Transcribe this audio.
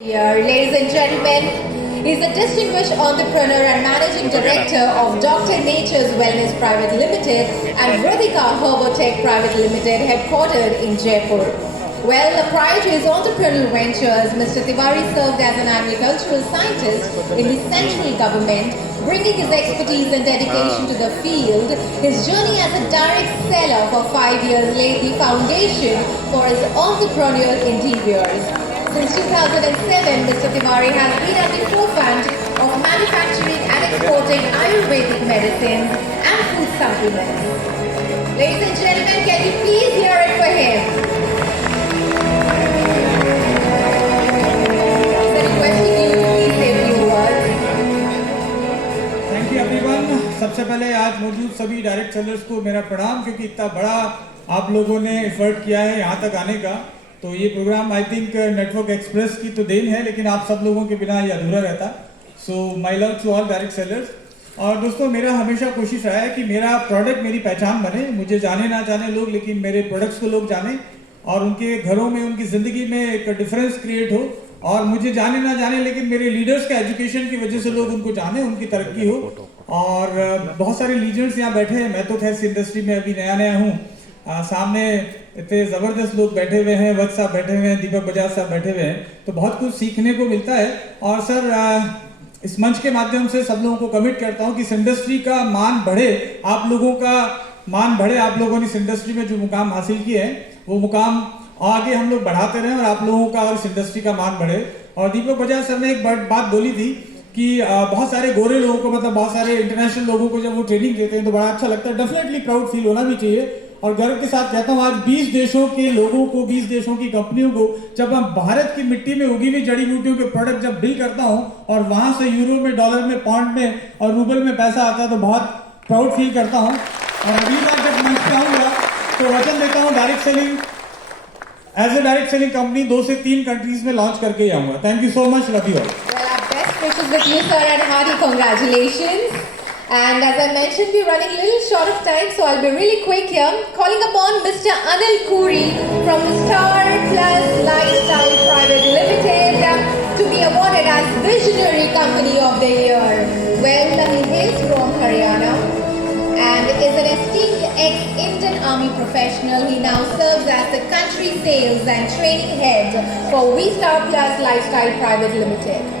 Here, ladies and gentlemen, he is a distinguished entrepreneur and managing director of Dr. Nature's Wellness Private Limited and Vridika Herbotech Private Limited, headquartered in Jaipur. Well, prior to his entrepreneurial ventures, Mr. Tiwari served as an agricultural scientist in the central government, bringing his expertise and dedication to the field. His journey as a direct seller for 5 years laid the foundation for his entrepreneurial endeavors. Since 2007, Mr. Tiwari has been at the forefront of manufacturing and exporting Ayurvedic medicines and food supplements. Ladies and gentlemen, can you please hear it for him? So requesting you to please say a few words. Thank you everyone. सबसे पहले आज मौजूद सभी direct sellers को मेरा प्रणाम, क्योंकि इतना बड़ा आप लोगों ने एफर्ट किया है यहाँ तक आने का। तो ये program I think network express की तो देन है, लेकिन आप सब लोगों के बिना ये अधूरा रहता। So my love to all direct sellers. और दोस्तों, मेरा हमेशा कोशिश रहा है कि मेरा प्रोडक्ट मेरी पहचान बने। मुझे जाने ना जाने लोग, लेकिन मेरे प्रोडक्ट्स को लोग जाने और उनके घरों में, उनकी ज़िंदगी में एक डिफरेंस क्रिएट हो। और मुझे जाने ना जाने, लेकिन मेरे लीडर्स का एजुकेशन की वजह से लोग उनको जाने, उनकी तरक्की हो। और बहुत सारे लीडर्स यहाँ बैठे हैं। मैं तो खैर इस इंडस्ट्री में अभी नया नया हूँ। सामने इतने ज़बरदस्त लोग बैठे हुए हैं, वत्स साहब बैठे हुए हैं, दीपक बजाज साहब बैठे हुए हैं, तो बहुत कुछ सीखने को मिलता है। और सर, इस मंच के माध्यम से सब लोगों को कमिट करता हूँ कि इस इंडस्ट्री का मान बढ़े, आप लोगों का मान बढ़े। आप लोगों ने इस इंडस्ट्री में जो मुकाम हासिल किए हैं, वो मुकाम आगे हम लोग बढ़ाते रहें और आप लोगों का और इस इंडस्ट्री का मान बढ़े। और दीपक बजाज सर ने एक बात बोली थी कि बहुत सारे गोरे लोगों को, मतलब बहुत सारे इंटरनेशनल लोगों को जब वो ट्रेनिंग देते हैं तो बड़ा अच्छा लगता है। डेफिनेटली प्राउड फील होना भी चाहिए। और गर्व के साथ कहता हूँ, आज 20 देशों के लोगों को, 20 देशों की कंपनियों को, जब हम भारत की मिट्टी में उगी हुई जड़ी बूटियों के प्रोडक्ट जब डील करता हूँ और वहां से यूरो में, डॉलर में, पाउंड में और रूबल में पैसा आता है, तो बहुत प्राउड फील करता हूँ। और अगली बार जब मंच पे आऊंगा तो वचन देता हूँ, direct selling as a direct selling company 2 से 3 कंट्रीज में लॉन्च करके ही आऊंगा। Thank you so much, love you all. Well, our best wishes with you, sir, and hearty congratulations. And as I mentioned, we're running a little short of time, so I'll be really quick here. Calling upon Mr. Anil Khuri from Star Plus Lifestyle Private Limited to be awarded as Visionary Company of the Year. Well, he hails from Haryana and is an esteemed ex-Indian Army professional. He now serves as the country sales and training head for V Star Plus Lifestyle Private Limited.